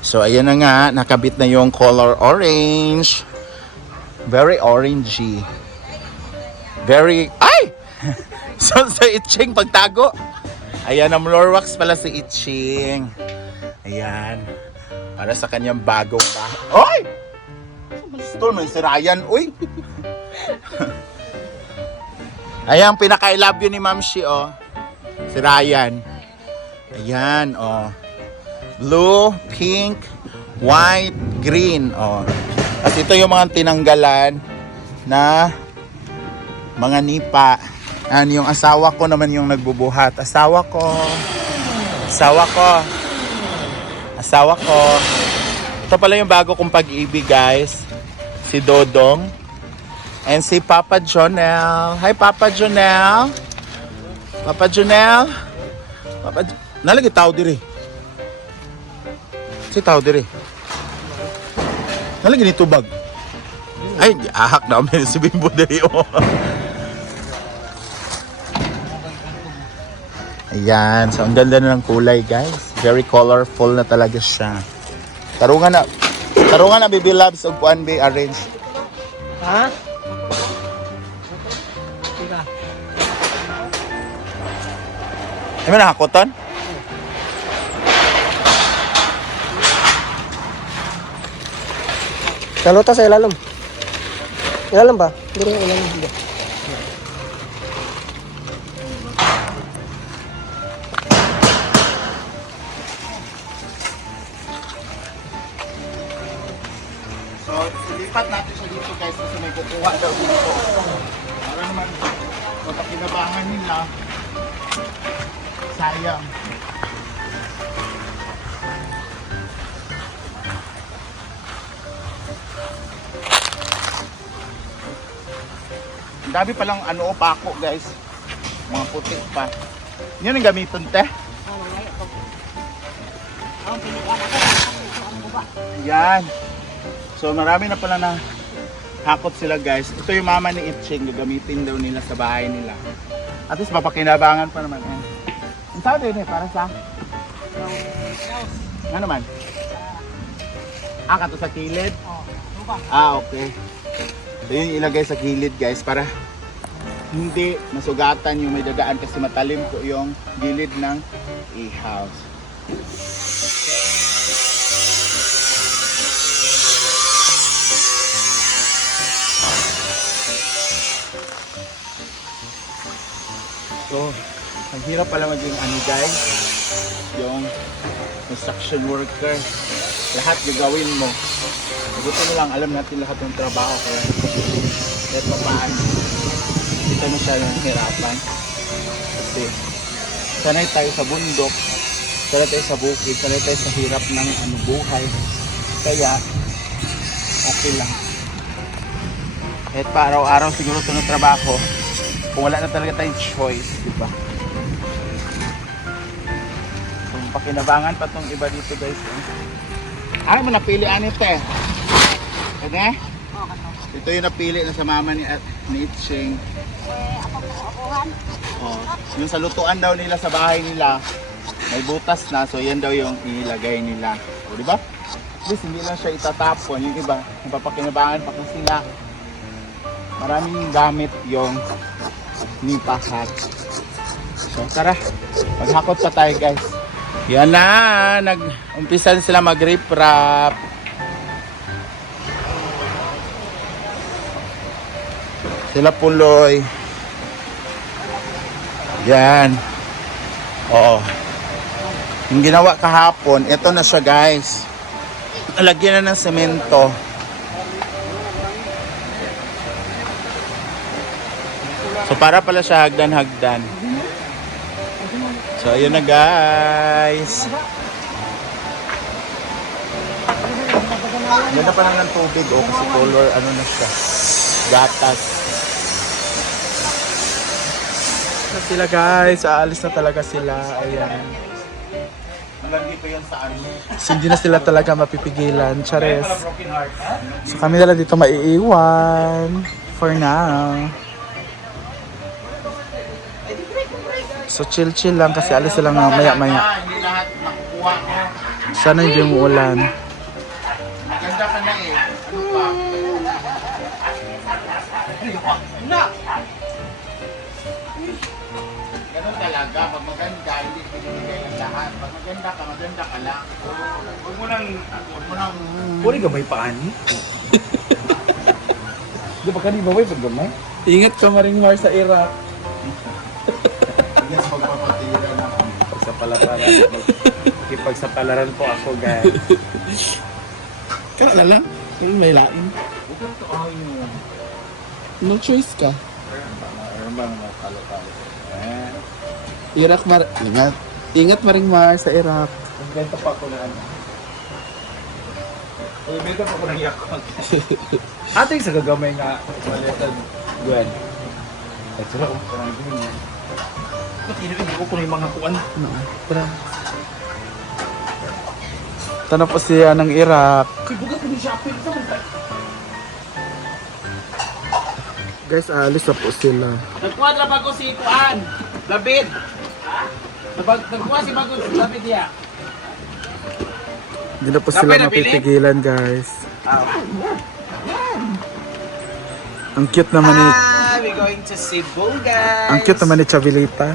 So ayan na nga, nakabit na yung color orange. Very orangey. Very, ay! So sa Itching pagtago. Ayan, ang Lorwax pala si Itching. Ayan. Para sa kanyang bagong bahay. Oy! Ito may si Ryan, uy! Ayan, pinaka-I love you ni Ma'am Shi, oh. Si Ryan. Ayan, oh. Blue, pink, white, green, oh. Kasi ito yung mga tinanggalan na mga nipa. Yan, yung asawa ko naman yung nagbubuhat. Asawa ko. Ito pala yung bago kong pag-ibig, guys. Si Dodong. And si Papa Jonel. Hi, Papa Jonel. Nalagi tao diri. Si tao diri. Nalagi ni tubag. Ay, ahak na kami si Bimbo diri. Oh. Ayan. So, ang ganda na ng kulay, guys. Very colorful na talaga siya. Tarungan na Baby Loves og kuan be arrange. Ha? Ay man nakakoton? Kaluta sa ilalim. Ilalim ba? Hindi rin ilalim. Hindi. So, lipat natin siya dito, guys, kasi may kukuha daw dito. Para naman, kapag kinabahan nila, sayang. Ang dami palang pako, guys. Mga puti pa. Yan ang gamitin, te. Yan. So marami na pala na hakot sila, guys. Ito yung mama ni Itching, gagamitin daw nila sa bahay nila. At least mapakinabangan pa naman. Ang tawag din para sa? Nga naman? Kato sa kilid? Okay. So yun ilagay sa kilid, guys, para hindi masugatan yung may dadaan kasi matalim po yung gilid ng e-house. So, ang hirap pala maging guys, yung construction worker. Lahat gagawin mo. Gusto mo lang, alam natin lahat ng trabaho kaya kahit pa paano. Dito mo siya yung hirapan. Kasi sanay tayo sa bundok, sanay tayo sa bukid, sanay tayo sa hirap ng buhay. Kaya, okay lang. Kahit pa araw-araw siguro ito ng trabaho, kung wala na talaga tayong choice, di ba? Kung pakinabangan pa tong iba dito, guys. Ano mo napili anit eh? Okay? Ito yung napili na sa mama ni Itching. Oh, yung sa lutuan daw nila sa bahay nila, may butas na, so yan daw yung ilagay nila. O, di ba? At least hindi lang siya itatapon. Yung iba, napapakinabangan pa kasi sila. Maraming gamit yung nipa hat. So tara, maghakot pa tayo, guys. Yan na, nag-umpisa sila mag-rip-rap. Sila Puloy. Yan. Oo. Yung ginawa kahapon, ito na siya, guys. Nalagyan na ng semento. So para pala siya hagdan-hagdan. So ayun na, guys. Ganda pa lang ng tubig, oh, kasi color ano na siya, gatas. Na sila, guys, aalis na talaga sila. Ayan. Malandi pa yan sa ano. So, hindi na sila talaga mapipigilan. Chares. So kami na lang dito maiiwan for now. So chill lang kasi alis sila nga maya-maya. Hindi lahat nakuha ko. Sana hindi umuulan. Maganda ka na eh. Ano pa? Ganun talaga. Pag maganda, hindi pinibigay ng lahat. Pag maganda ka lang. Huwag mo nang... Puri gamay paani. Di ba kanina ba pag gamay? Ingat ka maring Mar sa Iraq. Yes, magpapatigilan ako. Pagsapalaran po ako, guys. Kaya lang. Kaya may lain. Bukod to ayaw. No choice ka. Meron bang makalo-kalo? Iraq Mar. Ingat. Ingat maring Mar sa Iraq. Nagbenta pa ako na ano. Nagbenta pa ako ng yakot. Ating sa gagamay nga, malitan, Gwen. At sila kung parang gawin niya. Ba't hindi ko kung yung mga kuwan? Tara. Tanong po siya ng Iraq. Kaya bugat ko ni shopping sa mga. Guys, alis na po sila. Nagkuha ba ko si Kuan? Labid! Nagkuha si Bagod Labid ya. Hindi na po sila Napay nabili? mapipigilan, guys. Ang cute naman ni We're going to Cebu, guys! Ang cute naman ni Chavillita.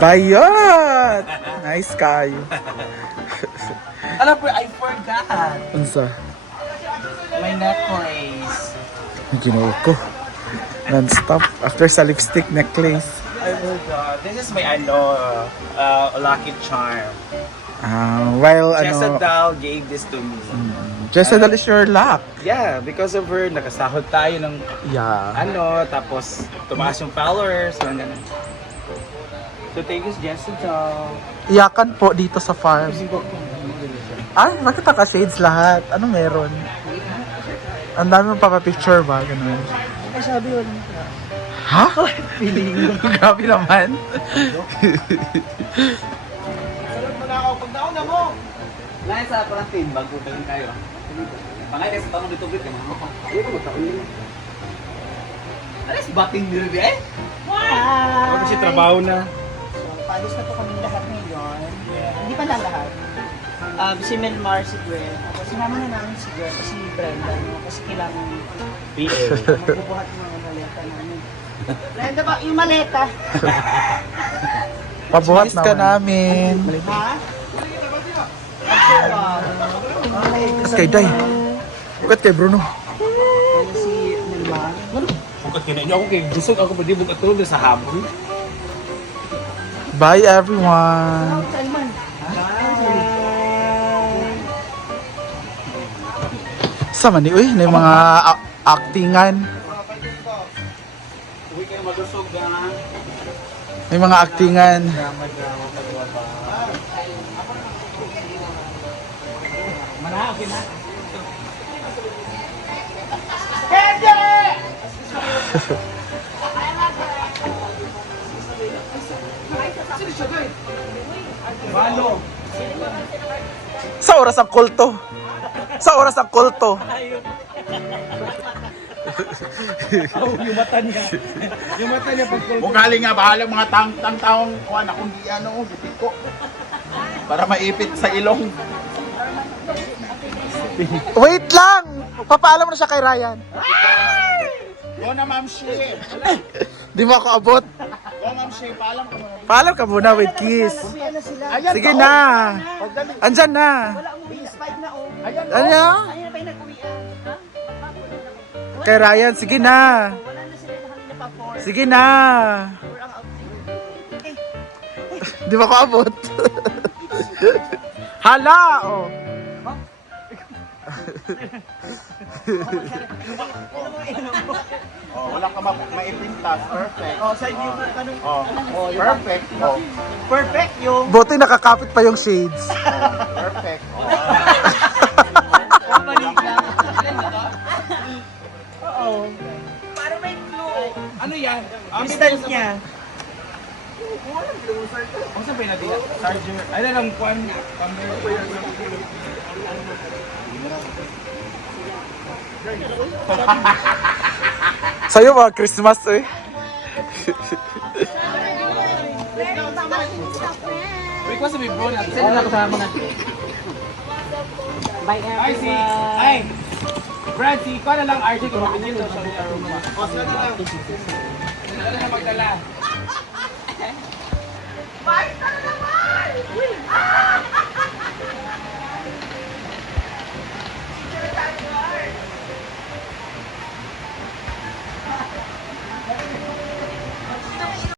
Bayot! Nice kayo. Alam po, I forgot Unsa? my necklace. Ang ginoo ko. Non-stop. After sa lipstick necklace. I forgot. This is my lucky charm. While Jessa ano, Dal gave this to me. Jessa Dal is your luck. Yeah, because of her, nakasahod tayo ng Yeah. tapos tumaas yung followers, mga ganun. So thank you, Jessa Dal. Iyakan po dito sa farm. Ay, bakit naka-shades lahat? Ano meron? Ang dami mong papapicture ba? Ganun. Ay, sabi yun. Ha? Feeling grabe naman. Sarap mo na ako, pag naon na mo! Lahat sa parang team, bago kayo kayo. Pangay kasi tanong dito, Brit, yung mga mo. Ayaw ko magkakulong. Ano si bating nila eh? Hi! Kasi trabaho na. So, paalis na po kami lahat ngayon. Hindi pa na lahat. Si Melmar, si Gwen. Tapos sinama na namin si Gwen kasi si Brenda. No? Kasi kailangan magbubuhat ng mga maleta namin. Brenda ba? Yung maleta. Pabuhat ka namin. Ha? Kas kay Day. Bukat kay Bruno. Si Melmar. Bukat kinain ako kay Busog ako pwede bukat tulog sa habon. Bye everyone. Salman. Sama ni uy, na yung mga actingan. Uwi kayo malusog na. May mga actingan. Drama-drama pagwapa. Mana, okay na. Balo. Sa oras ang kulto. Sa oras ang kulto. Yung mata niya. Yung mata niya pag Bugali nga, bahala mga taong kuha na kung di ano, bipit ko. Para maipit sa ilong. Wait lang! Papaalam mo na siya kay Ryan. Go na, Ma'am Shi. Di mo ako abot. Go, Ma'am Shi. Paalam ka muna. Paalam ka muna with kiss. Uwian na sila. Ayan, Sige to. na. Pagdali. Andyan na. Wala umuwi. 5 na oh. Ayan, Ano? Ayun na ba yung nag-uwian? Ha? Kay Ryan, sige na. Wala na sila na kanina pa 4. Sige na. 4 ang outing. Di mo ako abot. Hala! Oh. Oh, wala ka maipintas. Perfect. Oh, sa inyo ka tanong. Oh, perfect. Oh, Perfect yung Buti nakakapit pa yung shades. perfect. Oh. Oo. Para may clue. ano yan? Distance niya. Ang sabi na din? Charger. Ano lang, kwan. Sa'yo mga Christmas eh. We're ko sa bibro na. Sino na kasama na? Bye Ay, si... everyone! Ay! Brad, si ikaw na lang, RJ, kung makikita siya niya Aroma. O, sila na lang. Sila na magdala. Bye! Tara naman!